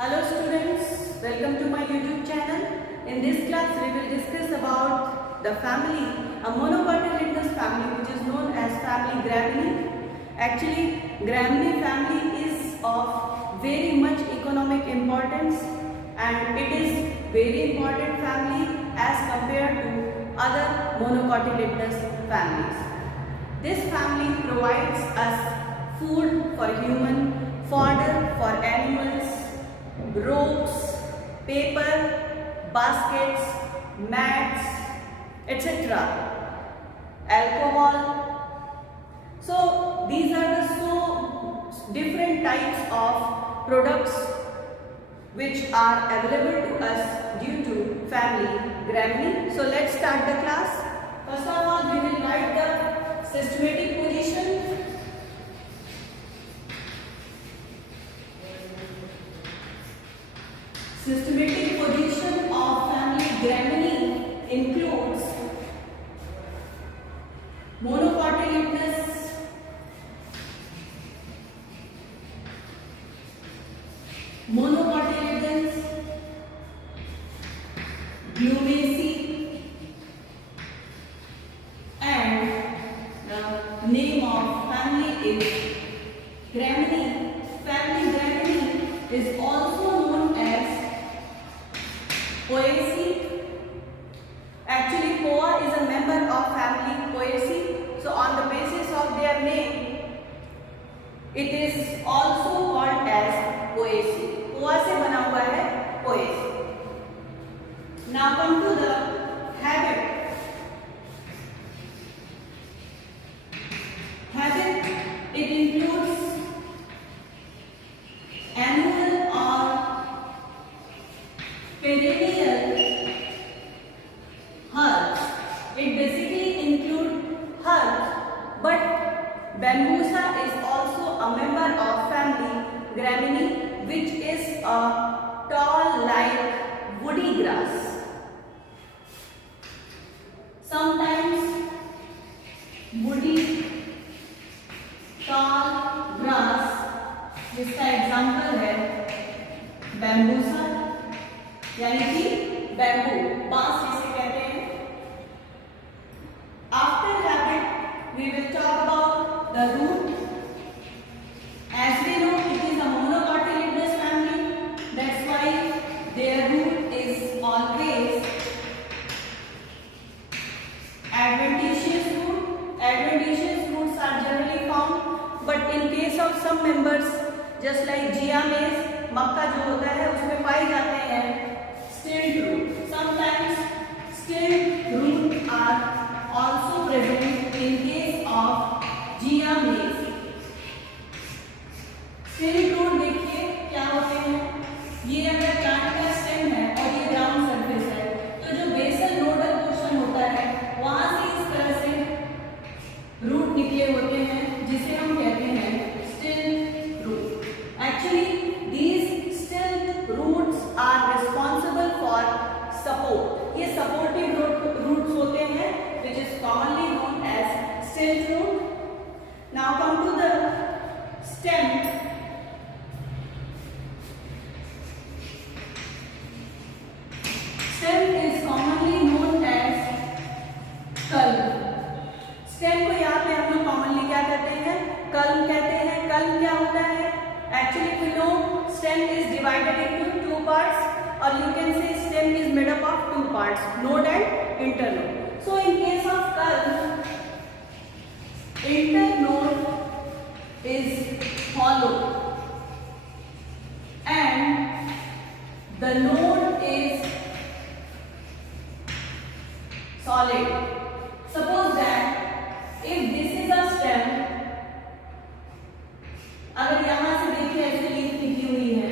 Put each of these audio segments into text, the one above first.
Hello students, welcome to my YouTube channel. In this class we will discuss about the family, a monocotyledonous family which is known as family Gramineae. Actually, Gramineae family is of very much economic importance and it is very important family as compared to other monocotyledonous families. This family provides us food for human, fodder for animals, ropes, paper, baskets, mats, etc. Alcohol. So these are the so different types of products which are available to us due to family Gramineae. So let's start the class. First of all, we will write the systematic position. Systematic position of family Gramineae includes monocotyledonous, Glumaceae, and the name of family is Gramineae. Family Gramineae is also known as Poaceae. Actually, Poa is a member of family Poaceae. So, on the basis of their name, it is also called as Poaceae. Poa से बना हुआ है Poaceae. Now come to the habit. Habit, it includes annual or perennial herbs. It basically includes herbs, but Bambusa is also a member of family Gramineae, which is a tall like woody grass. Sometimes woody tall grass, जिसका example है बैम्बूसा यानी कि bamboo, बांस जिसे कहते हैं. After habit, we will talk about the root. As we know, it is a monocotyledonous family. That's why their root is always adventitious root. Adventitious roots are generally found, but in case of some members, just like Jia maize, मक्का जो होता है उसमें पाए जाते हैं stilted root. Sometimes stilted root are also present in case of Jia maize. Stilted root देखिए क्या होते हैं. ये अगर प्लांट का स्टेम है और ये ग्राउंड सरफेस है, तो जो बेसल नोडल पोर्शन होता है वहां से इस तरह से रूट निकले होते हैं जिसे हम कहते हैं stilt root. Actually, these stilt roots are responsible for support. ये supportive roots होते हैं, which is commonly known as stilt root. Now come to the stem. Stem is commonly known as culm. Stem को यहाँ पे हम लोग commonly क्या कहते हैं? Culm कहते हैं. Culm क्या होता है? Actually, we know stem is divided into two parts, or you can say stem is made up of two parts, node and internode. So, in case of culm, internode is hollow and the node is solid. Suppose that if this is a stem, अगर यहां से देखिए ऐसे leaf निकली हुई है,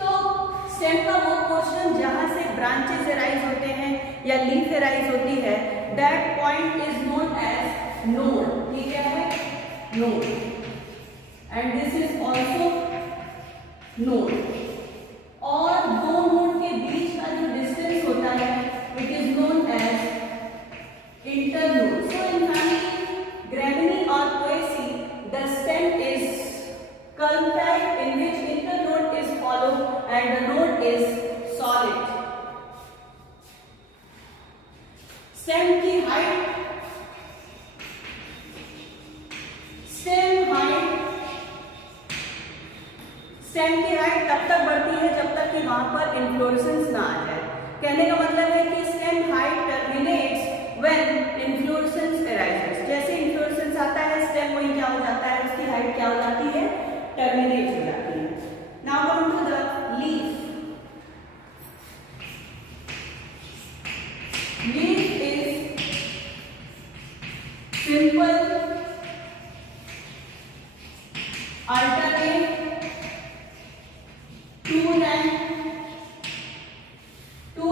तो stem का वो पोर्शन जहां से ब्रांचेस एराइज होते हैं या लीफ एराइज होती है, that point is known as node. ठीक है, node. And this is also node. और दो नोड के बीच का जो डिस्टेंस होता है, it is known as internode. So in family Gramineae or Poaceae, the stem is stem की हाइट तब तक बढ़ती है जब तक कि वहां पर इन्फ्लोरेसेंस ना आ जाए। कहने का मतलब है कि stem height terminates when inflorescence arises. जैसे इन्फ्लोरेसेंस आता है स्टेम वही क्या हो जाता है, उसकी हाइट क्या हो जाती है, टर्मिनेट हो जाती है। Now come to the leaf. Leaf is simple alternate two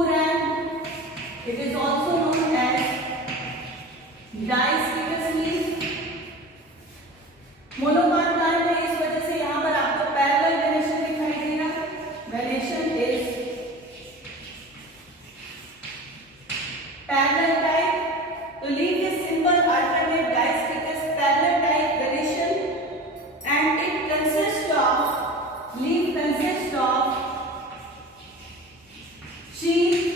rank. It is also known as distichous leaf. Monocot plant है, इस वजह से यहाँ पर आपको पैरेलल वेनेशन दिखाई देगा। Venation is parallel type. तो leaf is simple alternate distichous parallel type venation and it consists of leaf consists of sheath,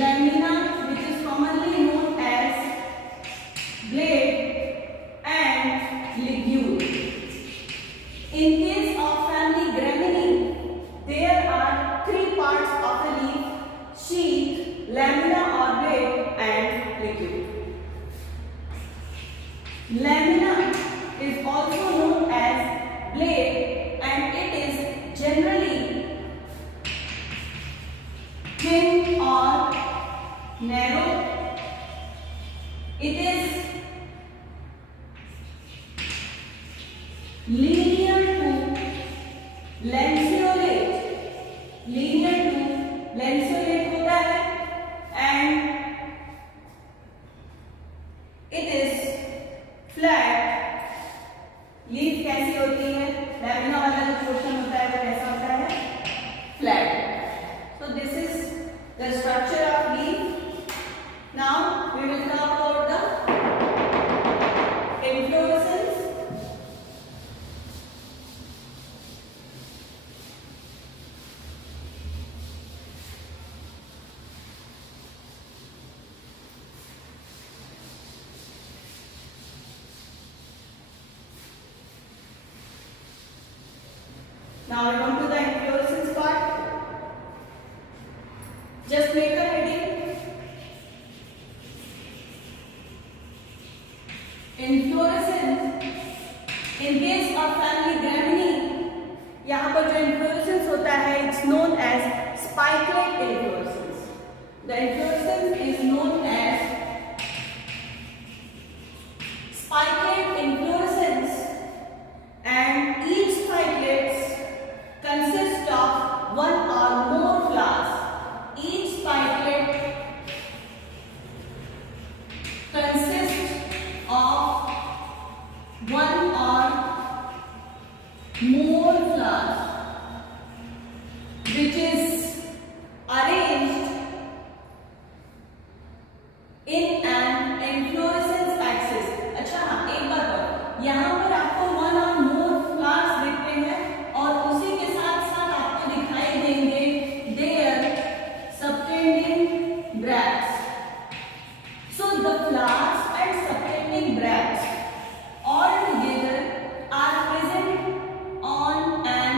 lamina which is commonly known as blade and ligule. In case of family Gramineae, there are three parts of the leaf: sheath, lamina or blade and ligule. Lamina is also known as blade and it is generally thin or narrow. It is linear to lanceolate. Linear to lanceolate होता है and it is flat. Leaf कैसी होती है, lamina वाला जो portion होता है वो कैसा होता है, flat. So this is the structure of leaf. Now we will talk about the inflorescence. Now we come to the inflorescence part. Just make a heading. Inflorescence. In case of family Gramineae, यहाँ पर जो inflorescence होता है, it's known as spikelet inflorescence. The inflorescence is known as spikelet inflorescence, and each spikelet consists of one or more flowers. Each spikelet consists of one or more flowers, which is arranged in an inflorescence axis. अच्छा हाँ, एक बात और, यहाँ पर आपको one or more flowers दिखते हैं और उसी के साथ साथ आपको दिखाई देंगे their subtending bracts. So the flowers and subtending bracts all together are present on an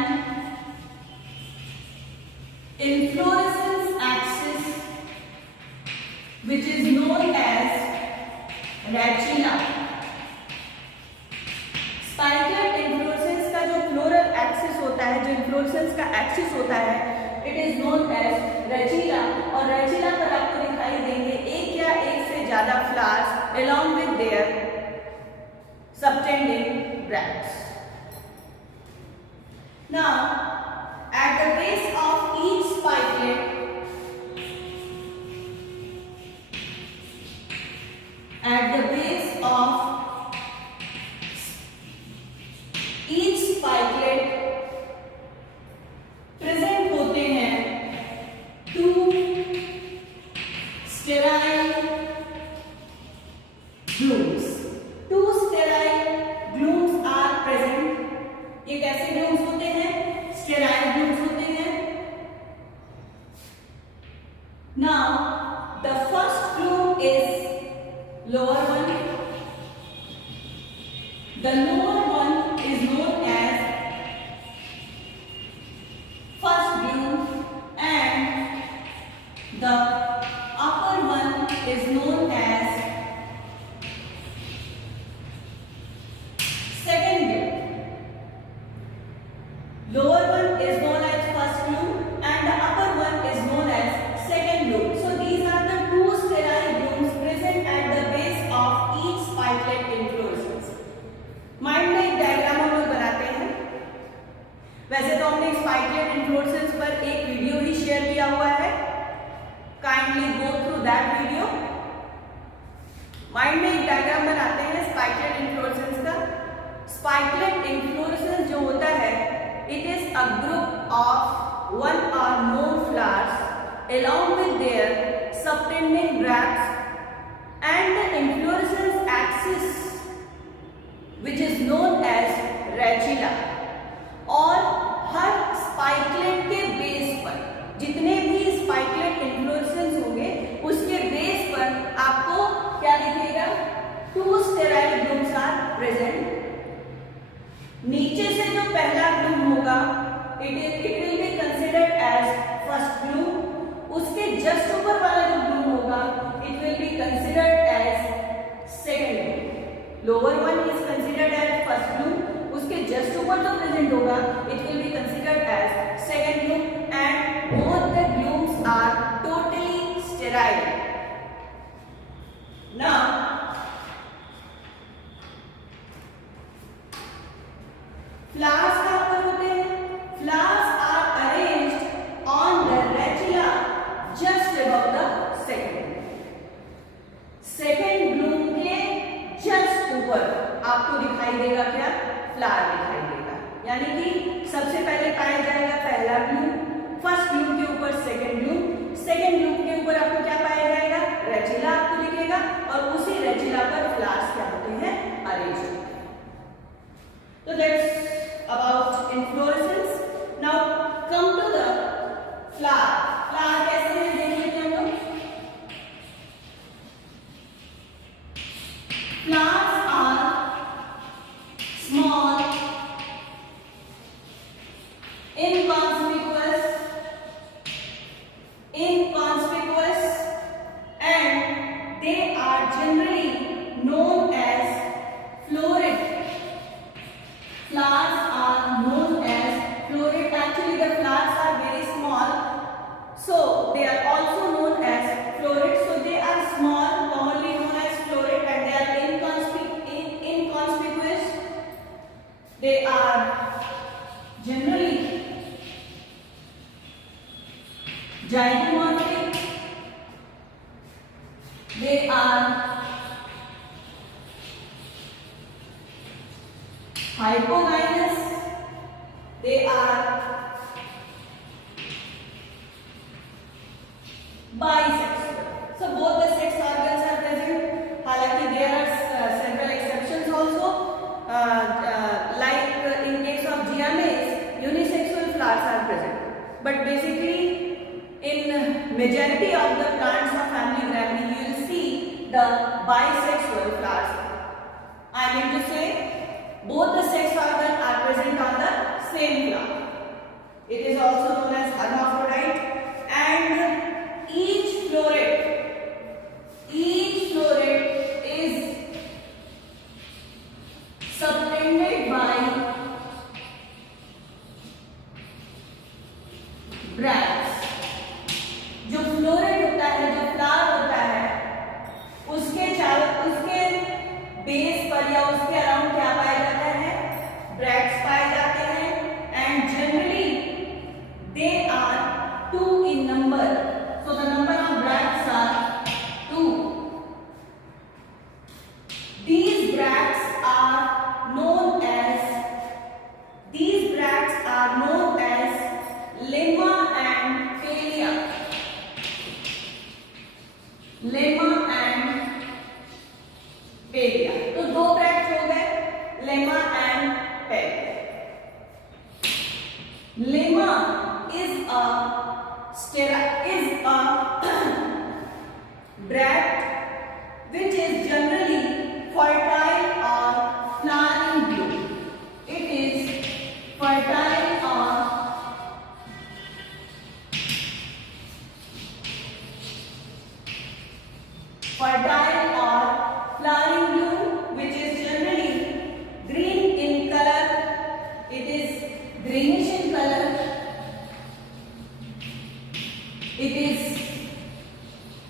inflorescence axis which is known as rachilla. Spikelet inflorescence का जो फ्लोरल एक्सिस होता है, जो इन्फ्लोरेसेंस का एक्सिस होता है, इट इज नोन एज रेचिला। और रेचिला पर आपको दिखाई देंगे एक या एक से ज्यादा flowers along with their subtending bracts. Now, at the base of each spikelet, at the base of each spikelet present होते हैं two sterile blooms. Two sterile blooms are present. ये कैसे blooms होते हैं? Sterile blooms होते हैं. Now, the first bloom is lower one. The lower one is known mind में एक डायग्राम बनाते हैं स्पाइकलेट इन्फ्लोरेसेंस का। स्पाइकलेट इन्फ्लोरेसेंस जो होता है, it is a group of one और मोर flowers along with their subtending bracts and the inflorescence axis which is known as रेचिला। और हर स्पाइकलेट के बेस पर, जितने भी स्पाइकलेट इन्फ्लोरेसेंस होंगे उसके बेस पर आपको क्या दिखेगा, 2 स्टेराइल ब्लूम्स आर प्रेजेंट। नीचे से जो पहला ब्लूम होगा it will be considered as first bloom. उसके जस्ट ऊपर वाला जो ब्लूम होगा it will be considered as second bloom. Lower one is considered as first bloom, उसके जस्ट ऊपर जो प्रेजेंट होगा it will be considered as second bloom and both the blooms are totally sterile. Now flowers कहां पर होते हैं? Flowers are arranged on the rachilla just above the second bloom के just ऊपर आपको दिखाई देगा क्या, फ्लावर दिखाई देगा। यानी कि सबसे पहले पाया जाएगा पहला ब्लूम, फर्स्ट ब्लूम के ऊपर सेकंड ब्लूम, सेकंड ब्लूम के ऊपर आपको क्या पाया जाएगा, रेचिला आपको दिखेगा और उसी रेचिला पर फ्लावर्स क्या होते हैं, अरेंज होते हैं। तो that's about inflorescence. Now come to the flower. Flower कैसे है देख लेते हैं हम लोग। Flowers are small, inconspicuous and they are generally known as florid. Flowers are known as florid. Actually the flowers are very small, so they are also known as florid. So they are small, commonly known as florid, and they are inconspicuous. They are generally zygomorphic. They are hypogynous. They are bisexual. So both the sex organs are present. हालांकि there are several exceptions also. Like in case of giames, unisexual flowers are present. But basically, in majority of the plants of family Gramineae, you will see the bisexual flowers. I mean to say, both the sex organs are present on the same flower. It is also known as hermaphrodite, and each floret is subtended by bracts. जो flow rate होता है, जो flower होता है, उसके base पर या उसके अराउंड क्या पाया जाता है, ब्रैक्ट्स पाए जाते हैं, and generally they are 2 in number. So the number of bracts are 2. These bracts are known as lemma and palea. Lemma and palea. तो 2 ब्रैक्ट्स हो गए, lemma and palea. Lemma is a bract which is generally fertile or flowering bloom. It is fertile or flowering bloom, which is generally green in color. It is greenish in color. It is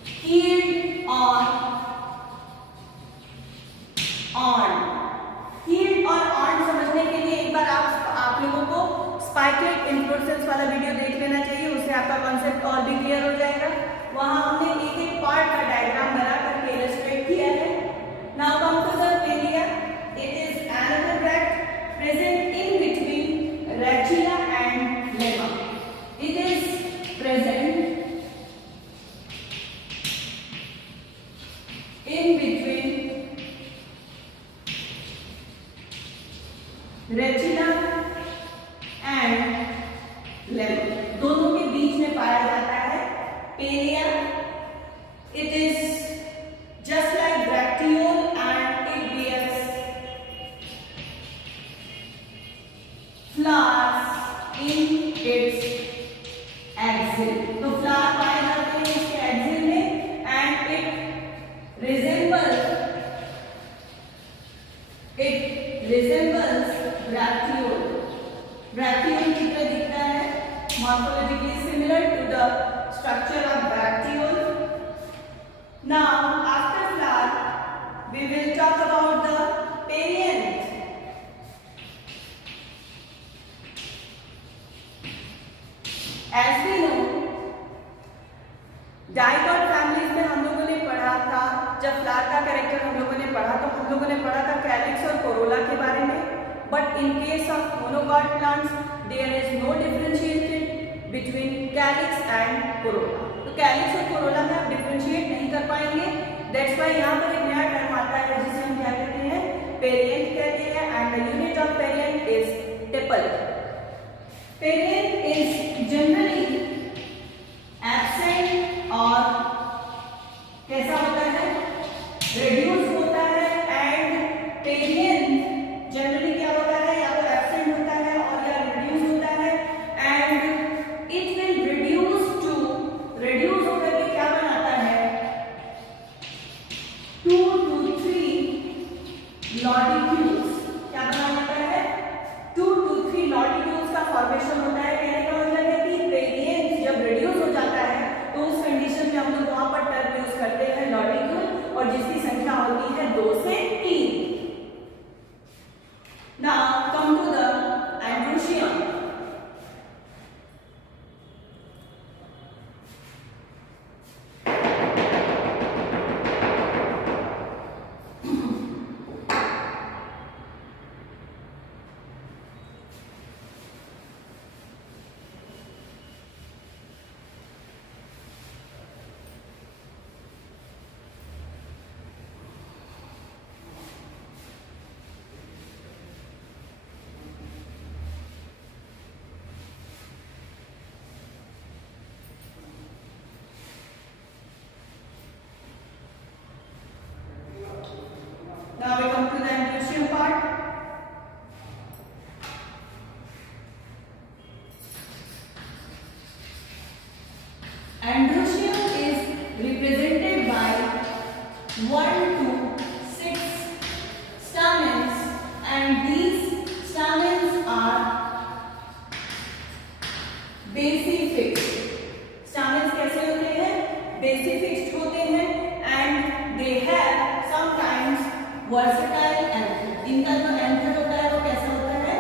keeled or armed. Keeled और armed समझने के लिए एक बार आप लोगों को spikelet inflorescence वाला video देख लेना चाहिए, उससे आपका कॉन्सेप्ट और भी क्लियर हो जाएगा। वहां हमने एक एक पार्ट का डायग्राम बना करके इलस्ट्रेट किया है। in between retina and lemma, दोनों के बीच में पाया जाता है palea. It is just like bracteole and it bears flowers in its axil. तो फ्लावर पाए जाते हैं इसके एक्सिल में and it resembles bracteole. Bracteole की तरह दिखता है, morphologically similar to the structure of bracteole. Now, after flower, we will talk about the perianth. As we know, dicot families में हम लोगों ने पढ़ा था, जब फ्लावर का कैरेक्टर हम लोगों ने पढ़ा तो हम लोगों ने पढ़ा था कैलिक्स और कोरोला के बारे में. But in case of monocot plants there is no differentiated between calyx and corolla. तो कैलिक्स और कोरोला में आप डिफरेंशिएट नहीं कर पाएंगे. दैट्स व्हाई यहाँ पर एक नया टर्म आता है जिसे हम क्या कहते हैं, पेरियंथ कहते हैं. And the unit of perianth is tepal. Perianth is generally absent और कैसा होता है, रेड्यूस होता है. एंड पेरियंथ जनरली क्या होता है, या तो एब्सेंट होता है और या रिड्यूस होता है. एंड इट विल रिड्यूस होकर के क्या बनाता है, 2 to 3 लॉडिक्यूल्स. क्या बना लेता है, 2 to 3 लॉडिक्यूल्स का फॉर्मेशन होता है. कहने का मतलब है कि पेरियंथ जब रिड्यूस हो जाता है तो उस कंडीशन में हम लोग वहां पर टर्म यूज करते हैं लॉडिक्यूल, और जिसकी संख्या होती है 2 से 3. Now come to the androecium. Now we come to the androecium part. Androecium is represented by 1 to 6 stamens, and these stamens are basifixed. Stamens कैसे होते हैं, basifixed होते हैं. And they have sometimes versatile anther. इनका जो anther होता है वो कैसा होता है,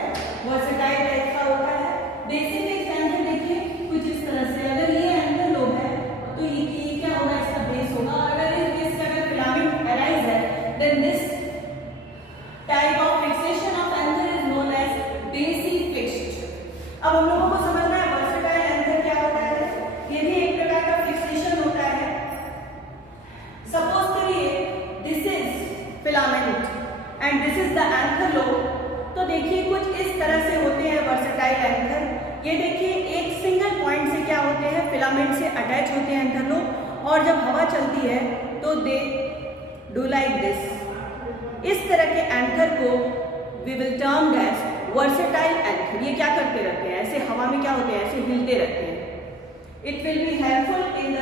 वर्सेटाइल टाइप का होता है. बेसिफिक्स एंथर देखिए कुछ इस तरह से. अगर ये एंथर लोब है तो ये क्या होगा, इसका बेस होगा. अगर इस बेस का अगर फिलामेंट अराइज है then this type of fixation of anther is known as basifixed. अब हम लोगों को समझना है वर्सेटाइल एंथर क्या होता है. ये भी एक प्रकार का फिक्सेशन होता है. सपोज करिए this is filament and this is the anther lobe. तो देखिए कुछ इस तरह से होते हैं वर्सेटाइल एंथर. ये देखिए एक सिंगल पॉइंट से क्या होते हैं, फिलामेंट से अटैच होते हैं एंथर लोब, और जब हवा चलती है तो दे डू लाइक दिस. इस तरह के एंथर को we will term as versatile anther. ये क्या करते रहते हैं, ऐसे हवा में क्या होते हैं, ऐसे हिलते रहते हैं. It will be helpful in the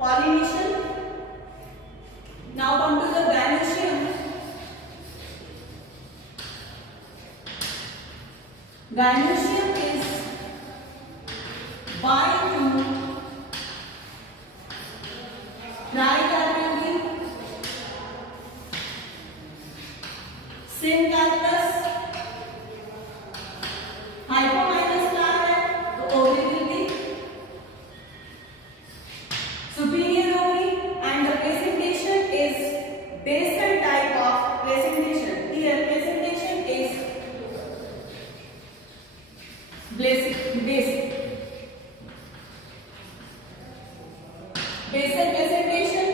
pollination. Now come to the gynoecium. Gynoecium is by 2 tricarpingi, syncarpus, hypomynous flower है तो ovary will be superior ovary, and the presentation is basal type of presentation. Here presentation is basic. Basal presentation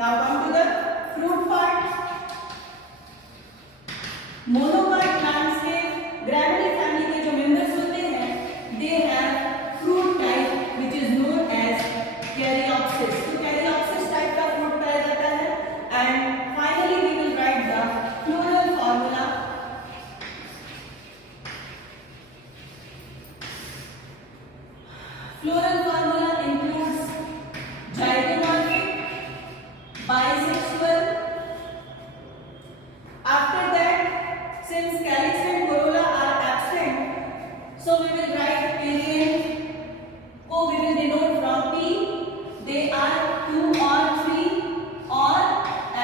Now come to the fruit part. Monopod plants के Gramineae family के जो members होते हैं, they have fruit type which is known as Caryopsis. तो Caryopsis type का fruit पाया जाता है. And finally we will write the floral formula. Floral formula includes zygomorphic, bisexual. After that, since calyx and corolla are absent, so we will write perianth. को we will denote from P. They are 2 or 3 और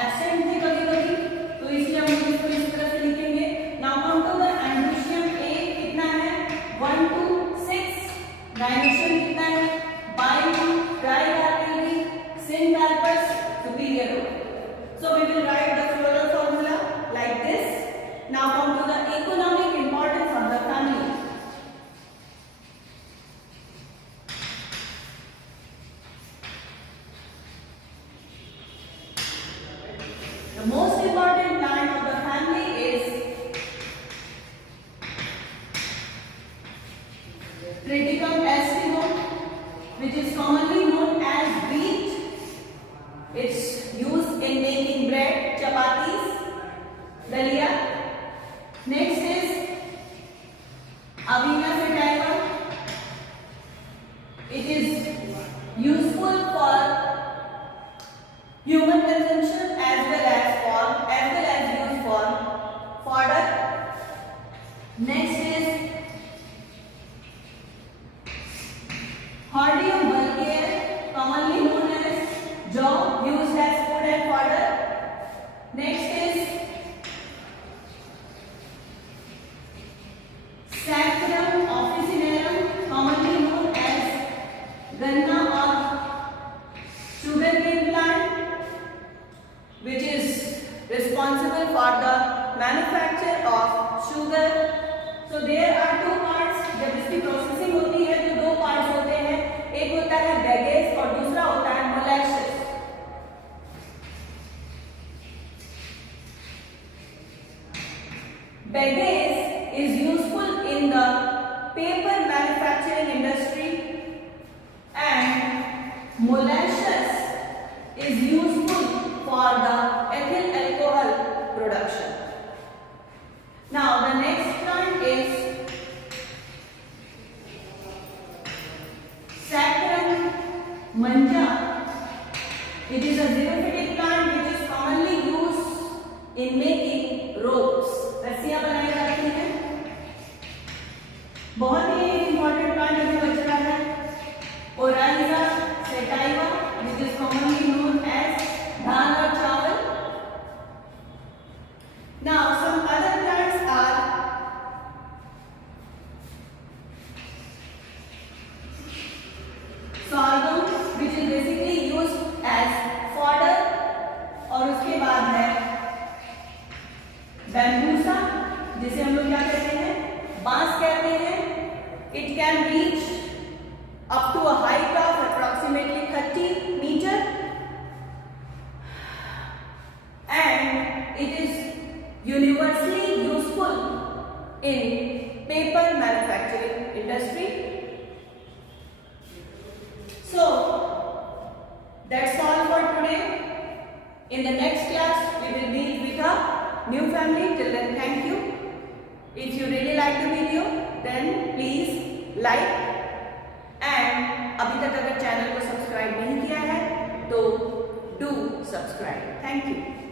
absent थे कभी-कभी, तो इसलिए हम इसको इस तरह से लिखेंगे. Now come to the androecium. A कितना है? 1 to 6. Gynoecium कितना है? By tricarpellary, syncarpus, superior row. So we will write the floral formula like this. Now come to the economic importance of the family. The most important plant of the family is Triticum aestivum, which is commonly known as wheat. It's used in making bread, chapatis, dalia. Next is Avena sativa. It is useful for human consumption as well as used for fodder. Next is Hordeum vulgare, commonly known as jaw, used as food and fodder. Next is Saccharum officinarum, commonly known as ganna or sugarcane plant, which is responsible for the manufacture of sugar. So there are two parts. जब इसकी processing होती है तो दो parts होते हैं. एक होता है बैगेज और दूसरा होता है molasses. Bagasse is useful in the paper manufacturing industry and molasses is useful for the ethyl alcohol production. Now the next plant is Saccharum manja. It is a xerophytic plant which is commonly used in making ropes. रस्सियां बनाई जाती हैं. बहुत ही important plant अभी बच रहा है Oryza sativa, which is commonly known as धान और चावल. Now some other plants are sorghum, which is basically used as fodder. और उसके बाद है बैम्बूसा, जिसे हम लोग क्या कहते हैं? बांस कहते हैं. It can reach up to a height of approximately 30 meter and it is universally useful in paper manufacturing industry. So that's all for today. In the next class we will meet with a new family. Till then, thank you. If you really like the video, then please like and अभी तक अगर channel को subscribe नहीं किया है तो do subscribe. Thank you.